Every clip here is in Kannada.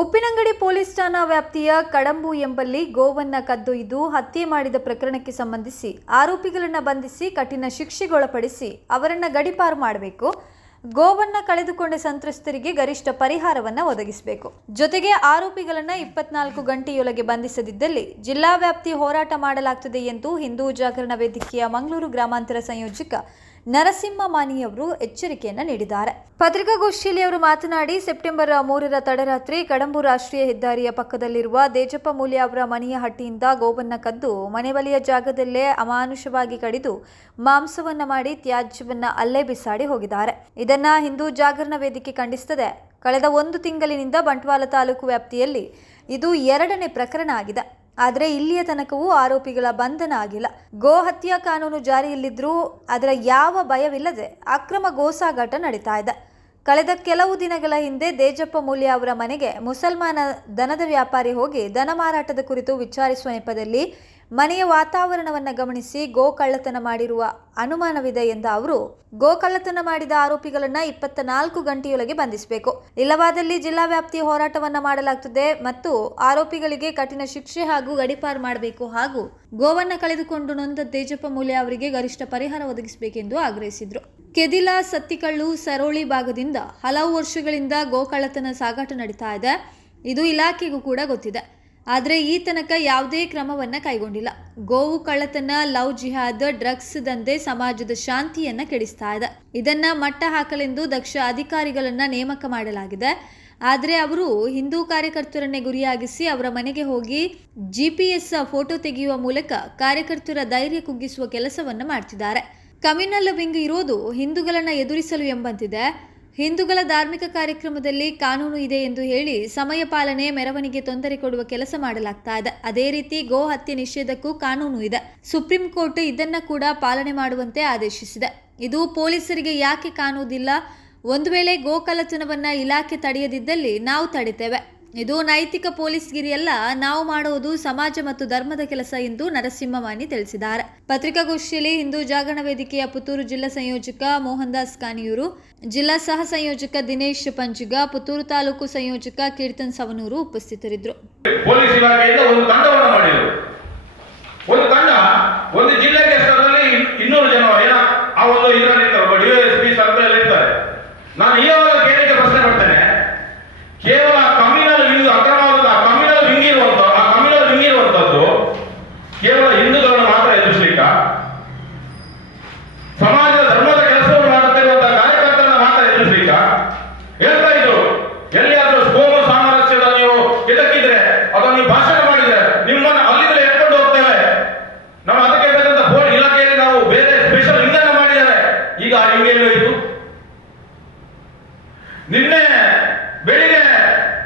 ಉಪ್ಪಿನಂಗಡಿ ಪೊಲೀಸ್ ಠಾಣಾ ವ್ಯಾಪ್ತಿಯ ಕಡಂಬು ಎಂಬಲ್ಲಿ ಗೋವನ್ನ ಕದ್ದೊಯ್ದು ಹತ್ಯೆ ಮಾಡಿದ ಪ್ರಕರಣಕ್ಕೆ ಸಂಬಂಧಿಸಿ ಆರೋಪಿಗಳನ್ನು ಬಂಧಿಸಿ ಕಠಿಣ ಶಿಕ್ಷೆಗೊಳಪಡಿಸಿ ಅವರನ್ನು ಗಡೀಪಾರು ಮಾಡಬೇಕು. ಗೋವನ್ನ ಕಳೆದುಕೊಂಡ ಸಂತ್ರಸ್ತರಿಗೆ ಗರಿಷ್ಠ ಪರಿಹಾರವನ್ನು ಒದಗಿಸಬೇಕು. ಜೊತೆಗೆ ಆರೋಪಿಗಳನ್ನು 24 ಗಂಟೆಯೊಳಗೆ ಬಂಧಿಸದಿದ್ದಲ್ಲಿ ಜಿಲ್ಲಾ ವ್ಯಾಪ್ತಿ ಹೋರಾಟ ಮಾಡಲಾಗುತ್ತದೆ ಎಂದು ಹಿಂದೂ ಜಾಗರಣ ವೇದಿಕೆಯ ಮಂಗಳೂರು ಗ್ರಾಮಾಂತರ ಸಂಯೋಜಕ ನರಸಿಂಹ ಮಾನಿಯವರು ಎಚ್ಚರಿಕೆಯನ್ನು ನೀಡಿದ್ದಾರೆ. ಪತ್ರಿಕಾಗೋಷ್ಠಿಯಲ್ಲಿ ಅವರು ಮಾತನಾಡಿ, ಸೆಪ್ಟೆಂಬರ್ 3ರ ತಡರಾತ್ರಿ ಕಡಂಬು ರಾಷ್ಟ್ರೀಯ ಹೆದ್ದಾರಿಯ ಪಕ್ಕದಲ್ಲಿರುವ ದೇಜಪ್ಪ ಮೂಲ್ಯ ಅವರ ಮನೆಯ ಹಟ್ಟಿಯಿಂದ ಗೋವನ್ನ ಕದ್ದು ಮನೆ ಬಳಿಯ ಜಾಗದಲ್ಲೇ ಅಮಾನುಷವಾಗಿ ಕಡಿದು ಮಾಂಸವನ್ನ ಮಾಡಿ ತ್ಯಾಜ್ಯವನ್ನ ಅಲ್ಲೇ ಬಿಸಾಡಿ ಹೋಗಿದ್ದಾರೆ. ಇದನ್ನ ಹಿಂದೂ ಜಾಗರಣ ವೇದಿಕೆ ಖಂಡಿಸುತ್ತದೆ. ಕಳೆದ 1 ತಿಂಗಳಿನಿಂದ ಬಂಟ್ವಾಳ ತಾಲೂಕು ವ್ಯಾಪ್ತಿಯಲ್ಲಿ ಇದು 2ನೇ ಪ್ರಕರಣ ಆಗಿದೆ. ಆದರೆ ಇಲ್ಲಿಯ ತನಕವೂ ಆರೋಪಿಗಳ ಬಂಧನ ಆಗಿಲ್ಲ. ಗೋ ಹತ್ಯಾ ಕಾನೂನು ಜಾರಿಯಲ್ಲಿದ್ದರೂ ಅದರ ಯಾವ ಭಯವಿಲ್ಲದೆ ಅಕ್ರಮ ಗೋಸಾಗಾಟ ನಡೀತಾ ಇದೆ. ಕಳೆದ ಕೆಲವು ದಿನಗಳ ಹಿಂದೆ ದೇಜಪ್ಪ ಮೂಲ್ಯ ಅವರ ಮನೆಗೆ ಮುಸಲ್ಮಾನ ದನದ ವ್ಯಾಪಾರಿ ಹೋಗಿ ದನ ಮಾರಾಟದ ಕುರಿತು ವಿಚಾರಿಸುವ ನೆಪದಲ್ಲಿ ಮನೆಯ ವಾತಾವರಣವನ್ನು ಗಮನಿಸಿ ಗೋ ಕಳ್ಳತನ ಮಾಡಿರುವ ಅನುಮಾನವಿದೆ ಎಂದ ಅವರು, ಗೋ ಕಳ್ಳತನ ಮಾಡಿದ ಆರೋಪಿಗಳನ್ನು 24 ಗಂಟೆಯೊಳಗೆ ಬಂಧಿಸಬೇಕು. ಇಲ್ಲವಾದಲ್ಲಿ ಜಿಲ್ಲಾ ವ್ಯಾಪ್ತಿ ಹೋರಾಟವನ್ನು ಮಾಡಲಾಗುತ್ತದೆ ಮತ್ತು ಆರೋಪಿಗಳಿಗೆ ಕಠಿಣ ಶಿಕ್ಷೆ ಹಾಗೂ ಗಡೀಪಾರು ಮಾಡಬೇಕು ಹಾಗೂ ಗೋವನ್ನು ಕಳೆದುಕೊಂಡು ನೊಂದ ದೇಜಪ್ಪ ಮೂಲ್ಯ ಅವರಿಗೆ ಗರಿಷ್ಠ ಪರಿಹಾರ ಒದಗಿಸಬೇಕೆಂದು ಆಗ್ರಹಿಸಿದರು. ಕೆದಿಲ, ಸತ್ತಿಕಳ್ಳು, ಸರೋಳಿ ಭಾಗದಿಂದ ಹಲವು ವರ್ಷಗಳಿಂದ ಗೋ ಕಳ್ಳತನ ಸಾಗಾಟ ನಡೀತಾ ಇದೆ. ಇದು ಇಲಾಖೆಗೂ ಕೂಡ ಗೊತ್ತಿದೆ. ಆದರೆ ಈ ತನಕ ಯಾವುದೇ ಕ್ರಮವನ್ನು ಕೈಗೊಂಡಿಲ್ಲ. ಗೋವು ಕಳ್ಳತನ, ಲವ್ ಜಿಹಾದ್, ಡ್ರಗ್ಸ್ ದಂಧೆ ಸಮಾಜದ ಶಾಂತಿಯನ್ನು ಕೆಡಿಸ್ತಾ ಇದೆ. ಇದನ್ನ ಮಟ್ಟ ಹಾಕಲೆಂದು ದಕ್ಷ ಅಧಿಕಾರಿಗಳನ್ನ ನೇಮಕ ಮಾಡಲಾಗಿದೆ. ಆದರೆ ಅವರು ಹಿಂದೂ ಕಾರ್ಯಕರ್ತರನ್ನೇ ಗುರಿಯಾಗಿಸಿ ಅವರ ಮನೆಗೆ ಹೋಗಿ GPS ಫೋಟೋ ತೆಗೆಯುವ ಮೂಲಕ ಕಾರ್ಯಕರ್ತರ ಧೈರ್ಯ ಕುಗ್ಗಿಸುವ ಕೆಲಸವನ್ನು ಮಾಡ್ತಿದ್ದಾರೆ. ಕಮ್ಯುನಲ್ ವಿಂಗ್ ಇರೋದು ಹಿಂದೂಗಳನ್ನ ಎದುರಿಸಲು ಎಂಬಂತಿದೆ. ಹಿಂದೂಗಳ ಧಾರ್ಮಿಕ ಕಾರ್ಯಕ್ರಮದಲ್ಲಿ ಕಾನೂನು ಇದೆ ಎಂದು ಹೇಳಿ ಸಮಯ ಪಾಲನೆ, ಮೆರವಣಿಗೆ ತೊಂದರೆ ಕೊಡುವ ಕೆಲಸ ಮಾಡಲಾಗ್ತಾ ಇದೆ. ಅದೇ ರೀತಿ ಗೋ ಹತ್ಯೆ ನಿಷೇಧಕ್ಕೂ ಕಾನೂನು ಇದೆ. ಸುಪ್ರೀಂ ಕೋರ್ಟ್ ಇದನ್ನ ಕೂಡ ಪಾಲನೆ ಮಾಡುವಂತೆ ಆದೇಶಿಸಿದೆ. ಇದು ಪೊಲೀಸರಿಗೆ ಯಾಕೆ ಕಾಣುವುದಿಲ್ಲ? ಒಂದು ವೇಳೆ ಗೋ ಕಳ್ಳತನವನ್ನ ಇಲಾಖೆ ತಡೆಯದಿದ್ದಲ್ಲಿ ನಾವು ತಡಿತೇವೆ. ಇದು ನೈತಿಕ ಪೊಲೀಸ್ಗಿರಿಯಲ್ಲ, ನಾವು ಮಾಡುವುದು ಸಮಾಜ ಮತ್ತು ಧರ್ಮದ ಕೆಲಸ ಎಂದು ನರಸಿಂಹಮಾನಿ ತಿಳಿಸಿದ್ದಾರೆ. ಪತ್ರಿಕಾಗೋಷ್ಠಿಯಲ್ಲಿ ಹಿಂದೂ ಜಾಗರಣ ವೇದಿಕೆಯ ಪುತ್ತೂರು ಜಿಲ್ಲಾ ಸಂಯೋಜಕ ಮೋಹನ್ ದಾಸ್ ಕಾನಿಯೂರು, ಜಿಲ್ಲಾ ಸಹ ಸಂಯೋಜಕ ದಿನೇಶ್ ಪಂಜಿಗ, ಪುತ್ತೂರು ತಾಲೂಕು ಸಂಯೋಜಕ ಕೀರ್ತನ್ ಸವನೂರು ಉಪಸ್ಥಿತರಿದ್ದರು. ಪೊಲೀಸ್ ಇಲಾಖೆಯಿಂದ ಒಂದು ತಂಡವನ್ನು ಮಾಡಿದರು. ಒಂದು ತಂಡ ಒಂದು ಜಿಲ್ಲೆಗೆ 200 ಜನ ಏನೋ ಆ ಒಂದು ಇದರಲ್ಲಿ DSP ಸರ್ಕಾರ ಇರ್ತಾರೆ. ನಾನು ಈವಾಗ ಕೇಳಿಕೆ ಪ್ರಶ್ನೆ ಮಾಡ್ತೇನೆ, ಕೇವಲ ಕಮ್ಯುನಲ್ ವಿಂಗ್ ಅಕ್ರಮವಾದ ಕಮ್ಯುನಲ್ ವಿಂಗ್ ಇರುವಂತದ್ದು ಕೇವಲ ಹಿಂದೂಗಳನ್ನು ಮಾತ್ರ ಎದುರಿಸಲಿಕ್ಕ, ಸಮಾಜದ ಧರ್ಮದ ಕೆಲಸವನ್ನು ಮಾಡುತ್ತಿರುವಂತಹ ಕಾರ್ಯಕರ್ತರನ್ನ ಮಾತ್ರ ಎದುರಿಸಲಿಕ್ಕ ಹೇಳ್ತಾ ಇದ್ರು. ಎಲ್ಲಿಯಾದ್ರೂ ಕೋಮು ಸಾಮರಸ್ಯದ ನೀವು ಇದಕ್ಕಿದ್ರೆ ಅದನ್ನು ನೀವು ಭಾಷಣ ಮಾಡಿದ್ರೆ ನಿಮ್ಮನ್ನು ಅಲ್ಲಿಂದಲೇ ಎತ್ಕೊಂಡು ಹೋಗ್ತೇವೆ. ನಾವು ಅದಕ್ಕೆ ಬೇಕಾದಂತ ಪೊಲೀಸ್ ಇಲಾಖೆಯಲ್ಲಿ ನಾವು ಬೇರೆ ಸ್ಪೆಷಲ್ ವಿಂಗ್ ಅನ್ನು ಮಾಡಿದ್ದೇವೆ. ಈಗ ಆ ವಿಂಗ್ ಎಲ್ಲೋ ಇತ್ತು. ನಿನ್ನೆ ಬೆಳಿಗ್ಗೆ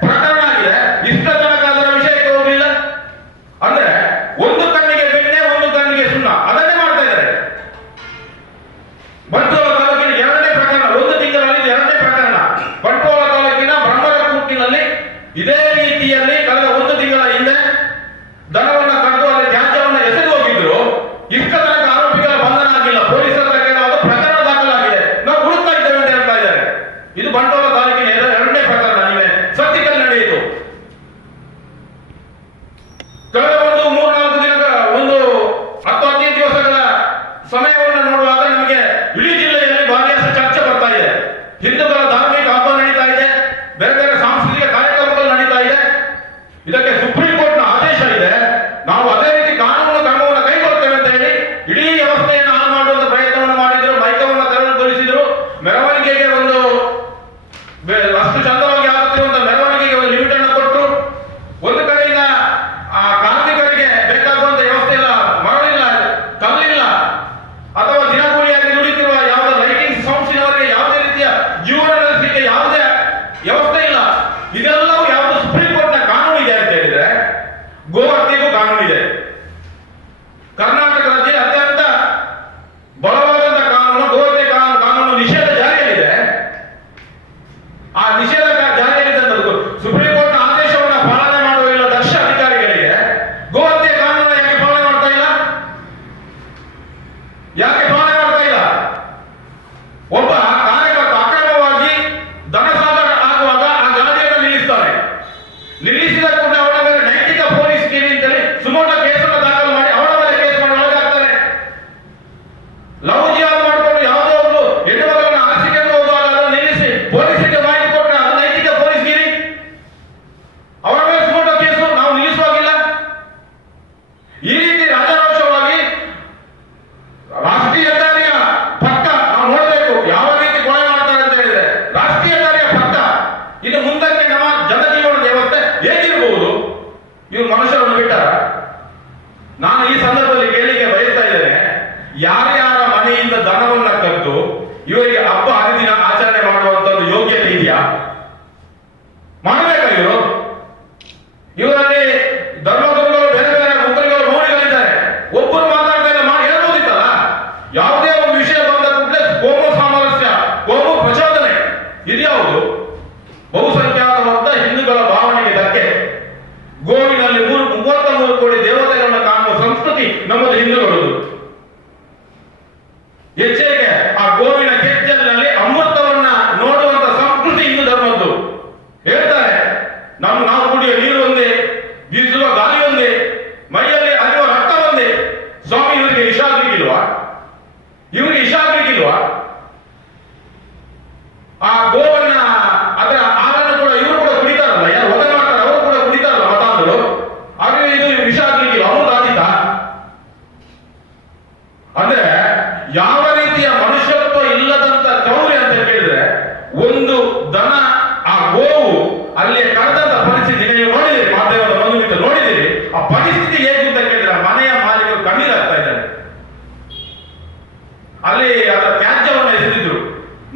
ಪ್ರಕರಣ ಆಗಿದೆ, ಇಷ್ಟ ತನಕ ಅದರ ವಿಷಯಕ್ಕೆ ಹೋಗಲಿಲ್ಲ. ಅಂದ್ರೆ ಒಂದು ಕಣ್ಣಿಗೆ ಬೆಣ್ಣೆ, ಒಂದು ಕಣ್ಣಿಗೆ ಸುಣ್ಣ, ಅದನ್ನೇ ಮಾಡ್ತಾ ಇದ್ದಾರೆ. ಬಂಟ್ವಾಳ ತಾಲೂಕಿನ 2ನೇ ಪ್ರಕರಣ, 1 ತಿಂಗಳಲ್ಲಿ 2ನೇ ಪ್ರಕರಣ. ಬಂಟ್ವಾಳ ತಾಲೂಕಿನ ಬ್ರಹ್ಮರಕೂಟಿನಲ್ಲಿ ಇದೇ ರೀತಿಯಲ್ಲಿ ಕಳೆದ 1 ತಿಂಗಳ ಹಿಂದೆ ದನವನ್ನ ಕದ್ದು ಅಲ್ಲಿ ತ್ಯಾಜ್ಯವನ್ನು ಎಸೆದು ಹೋಗಿದ್ರು. ಇಷ್ಟ ತನಕ ಆರೋಪಿಗಳ ಬಂಧನ ಆಗಿಲ್ಲ. ಪೊಲೀಸರ ಕೇಳುವಾಗ ಪ್ರಕರಣ ದಾಖಲಾಗಿದೆ, ನಾವು ಹುಡುಕ್ತಾ ಇದ್ದೇವೆ ಅಂತ ಹೇಳ್ತಾ ಇದ್ದಾರೆ. ಇದು ಬಂಟ್ವಾಳ ತಾಲೂಕಿನ 2ನೇ ಪ್ರಕರಣ. ನೀವೇ ಸತ್ತಿಕಲ್ ನಡೆಯಿತು. ಕಳೆದ 3-4 ದಿನದ 10-15 ದಿವಸಗಳ ಸಮಯವನ್ನು ನೋಡುವಾಗ ನಮಗೆ ಇಡೀ ಜಿಲ್ಲೆಯಲ್ಲಿ ಭಾರಿಯಷ್ಟು ಚರ್ಚೆ ಬರ್ತಾ ಇದೆ. ಹಿಂದೂಗಳ ಧಾರ್ಮಿಕ ಹಬ್ಬ ನಡೀತಾ ಇದೆ, ಬೇರೆ ಬೇರೆ ಸಾಂಸ್ಕೃತಿಕ ಕಾರ್ಯಕ್ರಮಗಳು ನಡೀತಾ ಇದೆ. ನಿಲ್ಲಿಸಿದ ಕೂಡಲೇ ಅವಳ ಮೇಲೆ ನೈತಿಕ ಪೊಲೀಸ್ ಗಿರಿ ಅಂತೇಳಿ ಸುಮೋಟ ಕೇಸನ್ನು ದಾಖಲು ಮಾಡಿ ಅವಳ ಮೇಲೆ ಕೇಸ್ ಮಾಡಿ ಒಳಗಾಗ್ತಾರೆ. ಲವ್ ಜಿಹಾದ್ ಮಾಡಿಕೊಂಡು ಯಾವುದೋ ಒಂದು ಹೆಣ್ಣು ಮಗಳನ್ನು ಆರಿಸಿಕೊಂಡು ಹೋಗುವಾಗ ಅದನ್ನು ನಿಲ್ಲಿಸಿ ಪೊಲೀಸರಿಗೆ ಮಾಹಿತಿ ಕೊಟ್ಟರೆ ಅದು ನೈತಿಕ ಪೊಲೀಸ್ ಗಿರಿ. ಅವಳ ಮೇಲೆ ಸುಮೋಟ ಕೇಸು ನಾವು ನಿಲ್ಲಿಸುವಾಗಿಲ್ಲ. ಈ ರೀತಿ ರಾಜಾರೋಷವಾಗಿ ರಾಷ್ಟ್ರೀಯ ಹೆದ್ದಾರಿಯ ಪಕ್ಕ ನಾವು ನೋಡಬೇಕು ಯಾವ ರೀತಿ ಕೊಲೆ ಮಾಡ್ತಾರೆ ಅಂತ ಹೇಳಿದ್ರೆ ರಾಷ್ಟ್ರೀಯ ಹೆದ್ದಾರಿಯ ಪಕ್ಕ ಇನ್ನು ಮುಂದಕ್ಕೆ ನಮ್ಮ ಜನಜೀವನ ವ್ಯವಸ್ಥೆ ಹೇಗಿರಬಹುದು? ಇವರು ಮನುಷ್ಯರನ್ನು ಬಿಟ್ಟಾರ? ನಾನು ಈ ಸಂದರ್ಭದಲ್ಲಿ ಕೇಳಿಕೆ ಬಯಸ್ತಾ ಇದ್ದೇನೆ, ಯಾರ್ಯಾರ ಮನೆಯಿಂದ ದನವನ್ನ ಕದ್ದು ಇವರಿಗೆ ಹಬ್ಬ ಹರಿದಿನ ಆಚರಣೆ ಮಾಡುವಂತದ್ದು ಯೋಗ್ಯತೆ ಇದೆಯಾ? ಮಾಡಬೇಕಾ ಇವರು? ಇವರಲ್ಲಿ ಧರ್ಮಗುರುಗಳು ಬೇರೆ ಬೇರೆ ಮುಖರಿಗಳು ಮೌನಿಗಳಿದ್ದಾರೆ. ಒಬ್ಬರು ಮಾತಾಡ್ತಾ ಇಲ್ಲ, ಮಾಡಿ ಹೇಳ್ಬೋದಿತ್ತಲ್ಲ. ಯಾವುದೇ ಒಂದು ವಿಷಯ ಬಂದ ಕೂಡಲೇ ಕೋಮು ಸಾಮರಸ್ಯ, ಕೋಮು ಪ್ರಚೋದನೆ ಇದ್ಯಾವುದು? ಬಹುಸಂಖ್ಯಾತವಂತ ಹಿಂದೂಗಳ ಭಾವನೆಗೆ ಧಕ್ಕೆ. ಗೋವಿನಲ್ಲಿ 33 ಕೋಟಿ ದೇವತೆಗಳನ್ನ ಕಾಣುವ ಸಂಸ್ಕೃತಿ ನಮ್ಮದು ಹಿಂದೂಗಳದು. ಹೆಚ್ಚೇಗೆ ಆ ಗೋವಿನ ಕೆಚ್ಚಲಿನಲ್ಲಿ ಅಮೃತವನ್ನ ನೋಡುವಂತ ಸಂಸ್ಕೃತಿ ಹಿಂದೂ ಧರ್ಮದ್ದು. ಹೇಳ್ತಾರೆ ನಾವು ಕುಡಿಯೋ ನೀರು ಒಂದೇ, ಬೀಸುವ ಗಾಳಿ ಒಂದೇ, ಮೈಯಲ್ಲಿ ಹರಿಯುವ ರಕ್ತ ಒಂದೇ. ಸ್ವಾಮಿ ಇವರಿಗೆ ಇಷ್ಟ ಆಗ್ಲಿಕ್ಕಿಲ್ವಾ? ಇವರಿಗೆ ಇಷ್ಟ ಆಗ್ಲಿಕ್ಕಿಲ್ವಾ? ಆ ಗೋವನ್ನ ಅದರ ಹಾಲನ್ನು ಕೂಡ ಇವರು ಕೂಡ ಕುಡಿತಾರಲ್ಲ, ಯಾರು ವಧೆ ಮಾಡ್ತಾರೆ ಅವರು ಕೂಡ ಕುಡಿತಾರಲ್ಲ ಮತಾಂಧರು. ಹಾಗೆ ಇದು ವಿಷ ಆಗ್ಲಿಕ್ಕಿಲ್ಲ, ಅಮೃತ ಆದಿತ. ಅಂದ್ರೆ ಯಾವ ರೀತಿಯ ಮನುಷ್ಯತ್ವ ಇಲ್ಲದಂತ ಕ್ರೌರ್ಯ ಅಂತ ಕೇಳಿದ್ರೆ, ಒಂದು ದನ ಆ ಗೋವು ಅಲ್ಲಿ ಕಳೆದಂತ ಪರಿಸ್ಥಿತಿ ನೀವು ನೋಡಿದಿರಿ, ಮಾಧ್ಯಮದ ಬಂಧುಮಿತ್ರ ನೋಡಿದಿರಿ. ಆ ಪರಿಸ್ಥಿತಿ ಹೇಗೆ ಅಂತ ಕೇಳಿದ್ರೆ ಮನೆಯ ಮಾಲೀಕರು ಕಣ್ಣೀರಾಗ್ತಾ ಇದ್ದಾರೆ. ಅಲ್ಲಿ ಅದರ ತ್ಯಾಜ್ಯವನ್ನ ಎಸೆದಿದ್ರು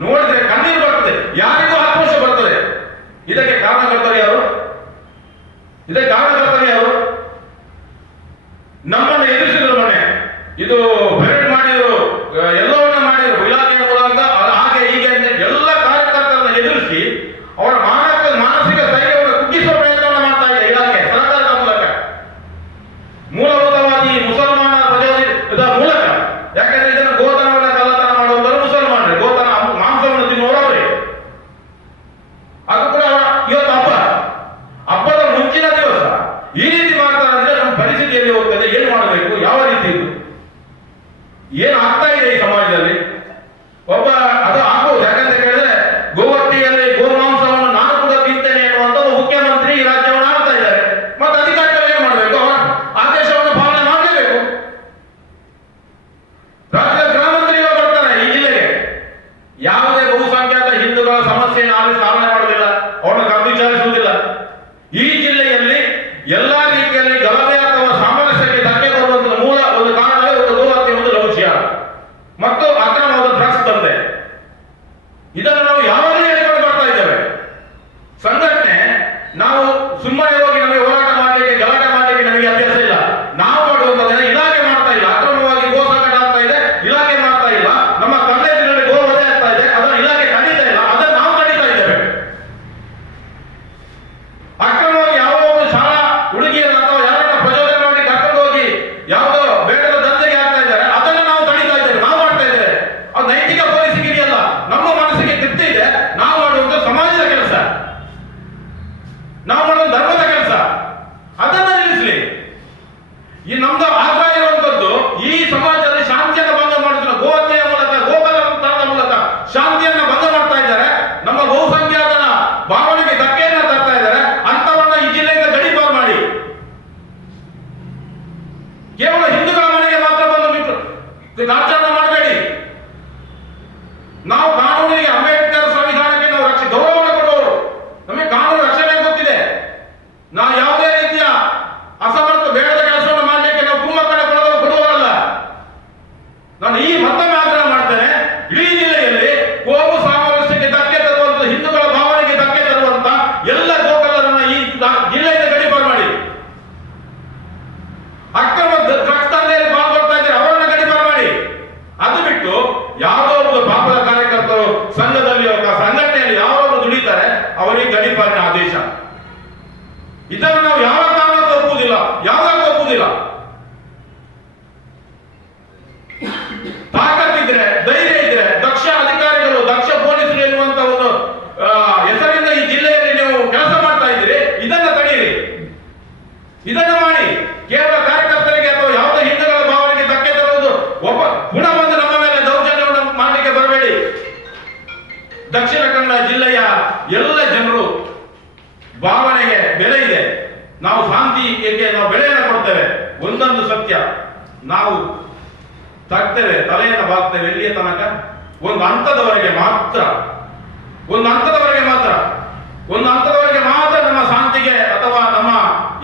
ನೋಡಿದ್ರೆ ಕಣ್ಣೀರು ಬರ್ತದೆ, ಯಾರಿಗೂ ಆಕ್ರೋಶ ಬರ್ತದೆ. ಇದಕ್ಕೆ ಕಾರಣಕರ್ತರು ಯಾರು? ಇದಕ್ಕೆ ಕಾರಣಕರ್ತರು ಯಾರು? ನಮ್ಮನ್ನು ಎದುರಿಸಿದ್ರು ಮೊನ್ನೆ. ಇದು ಪರೇಡ್ ಮಾಡಿದ್ರು, ಎಲ್ಲವನ್ನ ಮಾಡಿದ್ರು ಇಲಾಖೆಯ ಮೂಲಕ, ಹಾಗೆ ಹೀಗೆ ಅಂತ ಎಲ್ಲ ಕಾರ್ಯಕರ್ತರನ್ನ ಎದುರಿಸಿ ಅವರ ಮಾನಸಿಕ ಸ್ಥೈರ್ಯವನ್ನು ಕುಗ್ಗಿಸುವ ಪ್ರಯತ್ನವನ್ನು ಮಾಡ್ತಾ ಇದೆ ಇಲಾಖೆ ಸರ್ಕಾರದ ಮೂಲಕ, ಮೂಲಭೂತವಾಗಿ ಮುಸಲ್ಮಾನ ಪ್ರಜೋದಿತ ಮೂಲಕ. ಯಾಕಂದ್ರೆ ಇದನ್ನು ಗೋತನವನ್ನ ಕಳ್ಳತನ ಮಾಡುವಂತರು ಮುಸಲ್ಮಾನರೇ, ಗೋತನ ಮಾಂಸವನ್ನು ತಿನ್ನುವರವರೇ. ಅದು ಕೂಡ ಅವರ ಇವತ್ತು ಹಬ್ಬದ ಮುಂಚಿನ ದಿವಸ ಈ ರೀತಿ ಮಾಡ್ತಾರೆ ಅಂದ್ರೆ ನಮ್ಮ ಪರಿಸ್ಥಿತಿ ಎಲ್ಲಿ ಹೋಗ್ತದೆ? ಏನು ಮಾಡಬೇಕು? ಯಾವ ರೀತಿ ಇದು ಏನು ಆಗ್ತಾ ಇದೆ ಈ ಸಮಾಜದಲ್ಲಿ? ಒಬ್ಬ ಅದು ಆಗ್ಬೋದು. ಯಾಕಂತ ಕೇಳಿದ್ರೆ ಗೋವರ್ತಿಯಲ್ಲಿ ಗೋಮಾಂಸವನ್ನು ನಾನು ಕೂಡ ತಿಂತೇನೆ ಎನ್ನುವಂತ ಮುಖ್ಯಮಂತ್ರಿ ಈ ರಾಜ್ಯವನ್ನು ಆಳ್ತಾ ಇದ್ದಾರೆ. ಮತ್ತೆ ಅಧಿಕಾರಿಗಳು ಏನು ಮಾಡಬೇಕು? ಅವರ ಆದೇಶವನ್ನು ಪಾಲನೆ ಮಾಡಲೇಬೇಕು. ರಾಜ್ಯದ ಗೃಹ ಮಂತ್ರಿಗಳು ಬರ್ತಾರೆ ಈ ಜಿಲ್ಲೆಗೆ, ಯಾವುದೇ ಬಹುಸಂಖ್ಯಾತ ಹಿಂದೂಗಳ ಸಮಸ್ಯೆಯನ್ನು ಆಲನೆ ಮಾಡುವುದಿಲ್ಲ, ಅವರನ್ನು ಕರೆದು ವಿಚಾರಿಸುವುದಿಲ್ಲ. ಈ ಜಿಲ್ಲೆಯಲ್ಲಿ ಎಲ್ಲಾ ರೀತಿಯಲ್ಲಿ ಗಲಭೆ ಅಥವಾ ಸಾಮರಸ್ಯಕ್ಕೆ ಧಕ್ಕೆ ಕೊಡುವಂತಹ ಮೂಲ ಒಂದು ಕಾರಣವೇ ಒಂದು ಗೋಹತ್ಯೆ, ಒಂದು ಲವ್ ಜಿಹಾದ್ ಮತ್ತು ಅಕ್ರಮವಾದ ಡ್ರಗ್ಸ್ ದಂಧೆ. ಇದನ್ನು ನಾವು ಯಾವಾಗಲೂ ಹೇಳಿಕೊಂಡು ಬರ್ತಾ ಇದ್ದೇವೆ. ಸಂಘಟನೆ ನಾವು ಸುಮ್ಮನೆ ಹೋಗಿ ನಮಗೆ ಹೋರಾಟ ಮಾಡಲಿಕ್ಕೆ, ಗಲಾಟೆ ಮಾಡಲಿಕ್ಕೆ ನಮಗೆ ಅಭ್ಯಾಸ ಇಲ್ಲ. ನಾವು ಮಾಡುವಂತದ್ದನ್ನ ಇಲಾಖೆ ಮಾಡ್ತಾ ಇಲ್ಲ. ಅಕ್ರಮವಾಗಿ ಗೋ ಸಂಘಟನೆ ಆಗ್ತಾ ಇದೆ, ಇಲಾಖೆ ಮಾಡ್ತಾ ಇಲ್ಲ. ನಮ್ಮ ಕಾಲೇಜಿನಲ್ಲಿ ಗೋ ವಧೆ ಆಗ್ತಾ ಇದೆ, ಅದನ್ನು ಇಲಾಖೆ ಖಂಡಿತಾ ಇಲ್ಲ, ಅದನ್ನು ನಾವು ಖಂಡಿತಾ ಇದ್ದೇವೆ. ಅಕ್ರಮವಾಗಿ ಯಾವ ಒಂದು ಶಾಲಾ ಹುಡುಗಿಯನ್ನ ಅಥವಾ ಯಾರನ್ನ ಪ್ರಚೋದನೆ ಮಾಡಿ ಕರ್ಕೊಂಡು ಹೋಗಿ ಯಾವುದೋ ಬೇಡದ ದಂಧೆಗೆ ಆಗ್ತಾ ಇದ್ದಾರೆ, ಅದನ್ನು ನಾವು ತಡೀತಾ ಇದ್ದೇವೆ, ನಾವು ಮಾಡ್ತಾ ಇದ್ದೇವೆ. ಅದು ನೈತಿಕ ಪೊಲೀಸಿಗೆ ಅಲ್ಲ, ನಮ್ಮ ಮನಸ್ಸಿಗೆ ತೃಪ್ತಿ ಇದೆ. ನಾವು ಮಾಡುವಂತ ಸಮಾಜದ ಕೆಲಸ, ನಾವು ಮಾಡುವ ಧರ್ಮದ ಕೆಲಸ, ಅದನ್ನ ನಿಲ್ಲಿಸಲಿ. ಈ ನಮ್ದು ಆಗ್ರಹ ಇರುವಂತದ್ದು ಈ ಸಮಾಜದಲ್ಲಿ ಶಾಂತಿಯನ್ನು ಭಂಗ ಮಾಡಿದ ಗೋಹತ್ಯೆಯ ಮೂಲಕ, ಗೋಕಲತನದ ಮೂಲಕ ಶಾಂತಿಯನ್ನು ಭಂಗ ಮಾಡ್ತಾ ಇದ್ದಾರೆ. ನಮ್ಮ ಬಹುಸಂಖ್ಯಾತನ ಭಾವನೆಗೆ ಧಕ್ಕೆಯನ್ನು ತರ್ತಾ ಇದ್ದಾರೆ. ಅಂತವನ್ನ ಈ ಜಿಲ್ಲೆಯಿಂದ ಗಡೀಪಾರು ಮಾಡಿ ಕೇವಲ ಹಿಂದೂಗಳ ಮನೆಗೆ ಮಾತ್ರ ಬಂದು ರಾಜಕಾರಣ ಮಾಡಬೇಡಿ. ನಾವು ಕಾನೂನಿಗೆ, ಅಂಬೇಡ್ಕರ್ ಸಂವಿಧಾನಕ್ಕೆ ನಾವು ಗೌರವವನ್ನು ಕೊಡುವವರು. ನಮಗೆ ಕಾನೂನು ರಕ್ಷಣೆ ಗೊತ್ತಿದೆ. ನಾವು ಯಾವುದೇ ರೀತಿಯ ಅಸಮರ್ಥ ಬೇಡದ ಕೆಲಸವನ್ನು ಮಾಡಲಿಕ್ಕೆ ನಾವು ಕುಮ್ಮಕ್ಕನ್ನು ಕೊಡುವವರಲ್ಲ. ನಾನು ಈ ಮತ್ತೊಮ್ಮೆ ಆಗ್ರಹ ಮಾಡ್ತೇನೆ, ಇಡೀ ಜಿಲ್ಲೆಯಲ್ಲಿ ಕೋಮು ಸಾಮರಸ್ಯಕ್ಕೆ ಧಕ್ಕೆ ತರುವಂತ, ಹಿಂದೂಗಳ ಭಾವನೆಗೆ ಧಕ್ಕೆ ತರುವಂತ ಎಲ್ಲ ಗೋಕಲ್ಲರನ್ನ ಈ ಜಿಲ್ಲೆಯಿಂದ ಗಡೀಪಾರು ಮಾಡಿ. ಅಕ್ರಮ ಡ್ರಗ್ಸ್ ದಂಧೆಯಲ್ಲಿ ಪಾಲ್ಗೊಳ್ತಾ ಇದ್ದಾರೆ, ಅವರನ್ನ ಗಡೀಪಾರು ಮಾಡಿ. ಅದು ಬಿಟ್ಟು ಯಾವುದೋ ಒಂದು ಪಾಪದ ಕಾರ್ಯಕರ್ತರು ಸಂಘದಲ್ಲಿ, ಸಂಘಟನೆಯಲ್ಲಿ ಯಾರೊಬ್ಬರು ದುಡಿತಾರೆ ಅವರಿಗೆ ಗಡೀಪಾರಿನ ಆದೇಶ. ಇದನ್ನು ನಾವು ಯಾವ ಕಾರಣಕ್ಕೂ ಒಪ್ಪುವುದಿಲ್ಲ, ಯಾವುದಕ್ಕೂ ಒಪ್ಪುವುದಿಲ್ಲ. ತಾಕತ್ತಿದ್ರೆ, ಧೈರ್ಯ ಇದ್ರೆ, ದಕ್ಷ ಅಧಿಕಾರಿಗಳು, ದಕ್ಷ ಪೊಲೀಸರು ಎನ್ನುವಂತ ಒಂದು ಹೆಸರಿಂದ ಈ ಜಿಲ್ಲೆಯಲ್ಲಿ ನೀವು ಕೆಲಸ ಮಾಡ್ತಾ ಇದ್ದೀರಿ, ಇದನ್ನ ತಡೆಯಿರಿ. ಇದನ್ನು ಮಾಡಿ. ಕೇವಲ ಕಾರ್ಯಕರ್ತರಿಗೆ ಅಥವಾ ಯಾವುದೇ ಹಿಂದೂಗಳ ಭಾವನೆಗೆ ಧಕ್ಕೆ ತರುವುದು ಒಬ್ಬ ಪುನಃ ಬಂದು ನಮ್ಮ ಮೇಲೆ ದೌರ್ಜನ್ಯವನ್ನು ಮಾಡಲಿಕ್ಕೆ ಬರಬೇಡಿ. ದಕ್ಷಿಣ ಕನ್ನಡ ಜಿಲ್ಲೆಯ ಎಲ್ಲ ಜನರು ಭಾವನೆಗೆ ಬೆಲೆ ಇದೆ. ನಾವು ಶಾಂತಿಗೆ ನಾವು ಬೆಲೆಯನ್ನು ಕೊಡ್ತೇವೆ. ಒಂದೊಂದು ಸತ್ಯ, ನಾವು ತಗ್ತೇವೆ, ತಲೆಯನ್ನು ಬಾಗ್ತೇವೆ ಎಲ್ಲಿಯ ತನಕ? ಒಂದು ಹಂತದವರೆಗೆ ಮಾತ್ರ, ಒಂದು ಹಂತದವರೆಗೆ ಮಾತ್ರ ನಮ್ಮ ಶಾಂತಿಗೆ ಅಥವಾ ನಮ್ಮ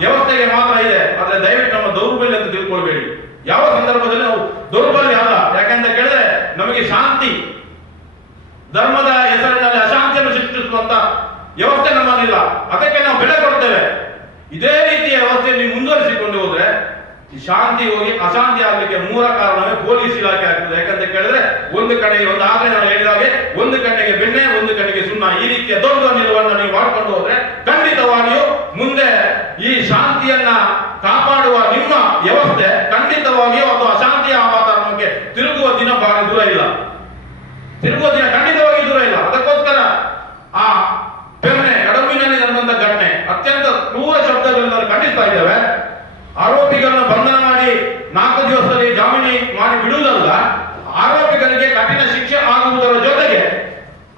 ವ್ಯವಸ್ಥೆಗೆ ಮಾತ್ರ ಇದೆ. ಆದ್ರೆ ದಯವಿಟ್ಟು ನಮ್ಮ ದೌರ್ಬಲ್ಯ ಅಂತ ತಿಳ್ಕೊಳ್ಬೇಡಿ. ಯಾವ ಸಂದರ್ಭದಲ್ಲಿ ನಾವು ದೌರ್ಬಲ್ಯ ಅಲ್ಲ. ಯಾಕೆಂತ ಕೇಳಿದ್ರೆ ನಮಗೆ ಶಾಂತಿ, ಧರ್ಮದ ಹೆಸರಿನಲ್ಲಿ ಅಶಾಂತಿಯನ್ನು ಸೃಷ್ಟಿಸುವಂತ ವ್ಯವಸ್ಥೆ ನಮ್ಮಲ್ಲಿಲ್ಲ. ಅದಕ್ಕೆ ನಾವು ಬೆಲೆ ಕೊಡ್ತೇವೆ. ಇದೇ ರೀತಿಯ ವ್ಯವಸ್ಥೆಯನ್ನು ನೀವು ಮುಂದುವರಿಸಿಕೊಂಡು ಹೋದ್ರೆ ಈ ಶಾಂತಿ ಹೋಗಿ ಅಶಾಂತಿ ಆಗ್ಲಿಕ್ಕೆ ಮೂಲ ಕಾರಣವೇ ಪೊಲೀಸ್ ಇಲಾಖೆ ಆಗ್ತದೆ. ಯಾಕಂತ ಕೇಳಿದ್ರೆ ಒಂದು ಕಡೆಗೆ ಒಂದು ಆಗಲೇ ನಾನು ಹೇಳಿದ ಹಾಗೆ ಒಂದು ಕಣ್ಣಿಗೆ ಬೆಣ್ಣೆ ಒಂದು ಕಣ್ಣಿಗೆ ಸುಣ್ಣ, ಈ ರೀತಿಯ ದೊಡ್ಡ ನಿಲುವನ್ನು ನೀವು ಮಾಡ್ಕೊಂಡು ಹೋದ್ರೆ ಖಂಡಿತವಾಗಿಯೂ ಮುಂದೆ ಈ ಶಾಂತಿಯನ್ನ ಕಾಪಾಡುವ ನಿಮ್ಮ ವ್ಯವಸ್ಥೆ ಖಂಡಿತವಾಗಿಯೂ ಅದು ಅಶಾಂತಿಯ ವಾತಾವರಣಕ್ಕೆ ತಿರುಗುವ ದಿನ ಬಹಳ ದೂರ ಇಲ್ಲ, ಖಂಡಿತವಾಗಿ ದೂರ ಇಲ್ಲ. ಅದಕ್ಕೋಸ್ಕರ ಆ ಕಡಂಬಿನಲ್ಲಿ ನಡೆದಂತ ಘಟನೆ ಅತ್ಯಂತ ಕ್ರೂರ ಶಬ್ದಗಳಿಂದ ಖಂಡಿಸ್ತಾ ಇದ್ದೇವೆ. ಆರೋಪಿಗಳನ್ನು ಬಂಧನ ಮಾಡಿ 4 ದಿವಸದಲ್ಲಿ ಜಾಮೀನು ಮಾಡಿ ಬಿಡುವುದಲ್ಲ, ಆರೋಪಿಗಳಿಗೆ ಕಠಿಣ ಶಿಕ್ಷೆ ಆಗುವುದರ ಜೊತೆಗೆ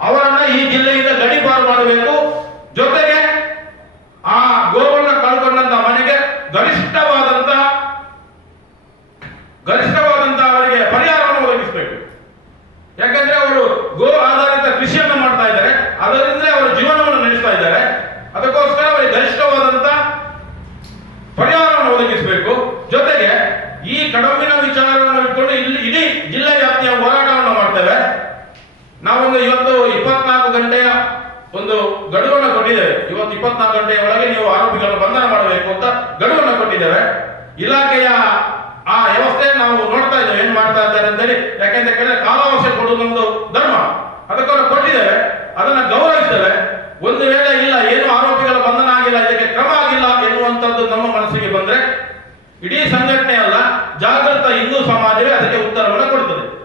ಅವರನ್ನ ಈ ಜಿಲ್ಲೆಯಿಂದ ಗಡೀಪಾರು ಮಾಡಬೇಕು. ಜೊತೆಗೆ ಆ ಗೋವನ್ನು ಕಳ್ಕೊಂಡಂತ ಮನೆಗೆ ಗರಿಷ್ಠವಾದಂತಹ ಅವರಿಗೆ ಪರಿಹಾರವನ್ನು ಒದಗಿಸಬೇಕು. ಯಾಕಂದ್ರೆ ಅವರು ಗೋ ಆಧಾರಿತ ಕೃಷಿಯನ್ನು ಮಾಡ್ತಾ ಇದ್ದಾರೆ, ಅದರಿಂದ ಅವರ ಜೀವನವನ್ನು ನಡೆಸ್ತಾ ಇದ್ದಾರೆ. ಅದಕ್ಕೋಸ್ಕರ ಅವರಿಗೆ ಗರಿಷ್ಠವಾದಂತ ಪರಿಹಾರವನ್ನು ಒದಗಿಸಬೇಕು. ಜೊತೆಗೆ ಈ ಕಡಂಬಿನ ವಿಚಾರವನ್ನು ಇಟ್ಕೊಂಡು ಇಲ್ಲಿ ಇಡೀ ಜಿಲ್ಲಾ ವ್ಯಾಪ್ತಿಯ ಹೋರಾಟವನ್ನು ಮಾಡ್ತೇವೆ. ನಾವೊಂದು ಇವತ್ತು 24 ಗಂಟೆಯ ಒಂದು ಗಡುವನ್ನು ಕೊಟ್ಟಿದ್ದೇವೆ. ಇವತ್ತು 24 ಗಂಟೆಯ ಒಳಗೆ ನೀವು ಆರೋಪಿಗಳನ್ನು ಬಂಧನ ಮಾಡಬೇಕು ಅಂತ ಗಡುವನ್ನು ಕೊಟ್ಟಿದ್ದೇವೆ. ಇಲಾಖೆಯ ಆ ವ್ಯವಸ್ಥೆ ನಾವು ನೋಡ್ತಾ ಇದ್ದೇವೆ ಏನ್ ಮಾಡ್ತಾ ಇದ್ದಾರೆ ಅಂತೇಳಿ. ಯಾಕೆಂತ ಕೇಳಿದ್ರೆ ಕಾಲಾವಕಾಶ ಕೊಡುವುದು ನಮ್ದು ಧರ್ಮ, ಅದಕ್ಕೋಸ್ಕರ ಕೊಟ್ಟಿದ್ದೇವೆ, ಅದನ್ನ ಗೌರವಿಸ್ತೇವೆ. ಒಂದು ವೇಳೆ ಇಲ್ಲ ಏನು ಆರೋಪಿಗಳ ಬಂಧನ ಆಗಿಲ್ಲ, ಇದಕ್ಕೆ ಕ್ರಮ ಆಗಿಲ್ಲ ಎನ್ನುವಂಥದ್ದು ನಮ್ಮ ಮನಸ್ಸಿಗೆ ಬಂದ್ರೆ ಇಡೀ ಸಂಘಟನೆ ಅಲ್ಲ, ಜಾಗೃತ ಹಿಂದೂ ಸಮಾಜವೇ ಅದಕ್ಕೆ